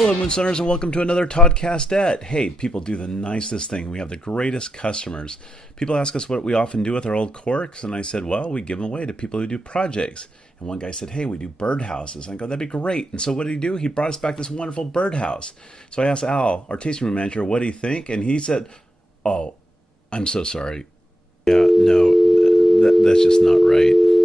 Hello, Moonstoners, and welcome to another Toddcast. Hey, people do the nicest thing. We have the greatest customers. People ask us what we often do with our old corks, and I said, well, we give them away to people who do projects. And one guy said, hey, we do birdhouses. I go, that'd be great. And so what did he do? He brought us back this wonderful birdhouse. So I asked Al, our tasting room manager, what do you think? And he said, oh, I'm so sorry. Yeah, no, that's just not right.